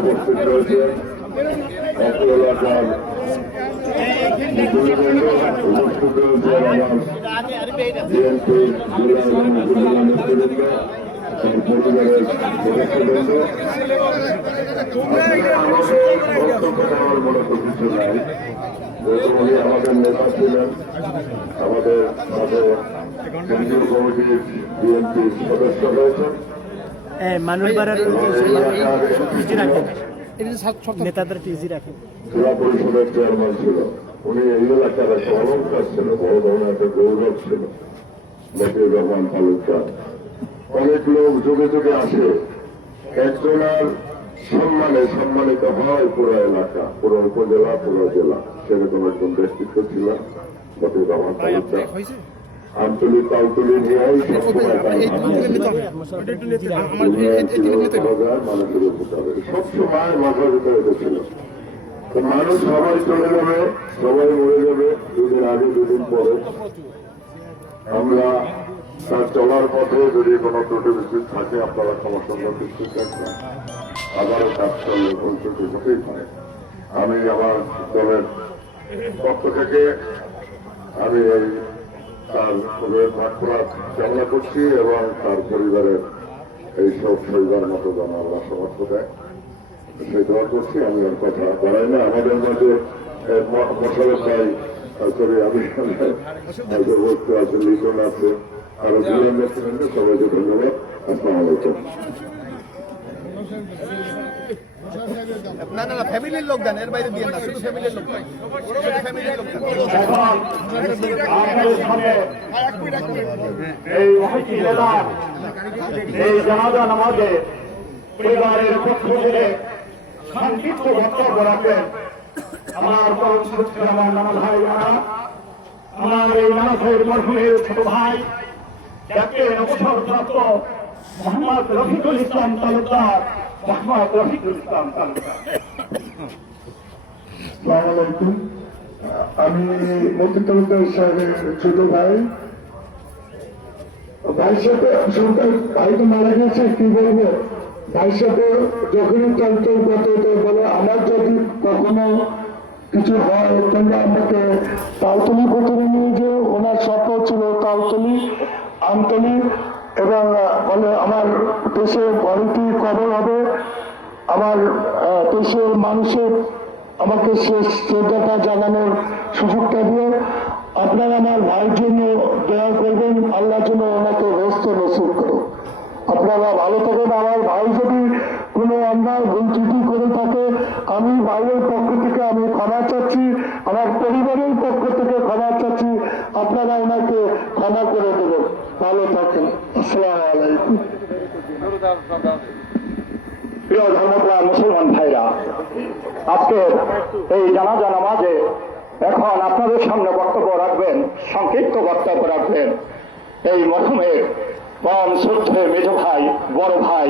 উপস্থিত রয়েছে আমার বিএনপি জেলা পরিবারের সদস্যবৃন্দ আমাদের কিছু নাই নেতা ছিলেন আমাদের সাথে কেন্দ্রীয় কমিটির বিএনপির সদস্য রয়েছেন নেতাদের টিজি রাখেন জেলা পরিষদের চেয়ারম্যান ছিল। উনি এই এলাকার একটা অলঙ্কার ছিল বড় ধরনের একটা গৌরব ছিল। লতিফ রহমান তালুকদার অনেক লোক যুগে যুগে আসে একজনের সম্মানে সম্মানিত হয় পুরো এলাকা পুরো উপজেলা পুরো জেলা সেরকম একজন ব্যক্তিত্ব ছিল আঞ্চলিক তালতুলি নিয়েই সবসময় মাথার ভিতরে ছিল তো মানুষ সবাই চলে যাবে সবাই মরে যাবে দুদিন আগে দুদিন পরে আমরা চলার পথে যদি কোনো ত্রুটি বিচ্যুত থাকে আপনারা সমস্যার মধ্যে ঠিক রাখবেন আবারও কাজ করলে ভুল ত্রুটি হতেই পারে আমি আমার দলের পক্ষ থেকে আমি এই তার ভাগ করার কামনা করছি এবং তার পরিবারের এই সব পরিবার মতো আল্লাহ সমর্থ দেয় সেই দোয়া করছি আমি আর কথা বাড়াই না আমাদের মাঝে মশালের ভাই সরি আমি বলতে আছে লিটন আছে আরও সবাইকে ধন্যবাদ। আসসালাম আলাইকুম। না না না ফ্যামিলির লোক দেন এর বাইরে দিয়ে না শুধু ফ্যামিলির লোক ফ্যামিলির এই জানাজা নামাজে পরিবারের পক্ষ থেকে সংক্ষিপ্ত বক্তব্য রাখবেন। আমার আমার নানা ভাই আমার এই নানাফের মরহুমের ছোট ভাই ক্যাপ্টেন অবসরপ্রাপ্ত মোহাম্মদ রফিকুল ইসলাম তালুকদার, মোহাম্মদ রফিকুল ইসলাম তালুকদার। আমি মতি তালুকদার সাহেবের ছোট ভাই। ভাইয়ের সাথে সরকার ভাই তো মারা গেছে কি বলব? ভাই সাথে যখনই কালকে কথা বলে আমার যদি কখনো কিছু হয়, তোমরা আমাকে তালতলি প্রথমে আমার দেশে বাড়িটি কবর হবে। আমার দেশের মানুষের আমাকে শেষ শ্রদ্ধাটা জানানোর সুযোগটা দিয়ে আপনারা আমার ভাইয়ের জন্য দয়া করবেন, আল্লাহর জন্য ওনাকে ব্যস্ত নসিব করো আপনারা ভালো থাকেন, আমার ভাই যদি কোনো অন্যায় ভুল ত্রুটি করে থাকে, আমি ভাইয়ের পক্ষ থেকে আমি ক্ষমা চাচ্ছি, আমার পরিবারের পক্ষ থেকে ক্ষমা চাচ্ছি, আপনারা ওনাকে ক্ষমা করে দেবেন। ভালো থাকেন। আসসালামু প্রিয় ধর্মপ্রাণ মুসলমান ভাইরা, আজকে এই জানাজা নামাজে এখন আপনাদের সামনে বক্তব্য রাখবেন, সংক্ষিপ্ত বক্তব্য রাখবেন। এই মরহুমের কম শ্রদ্ধে মেজ ভাই, বড় ভাই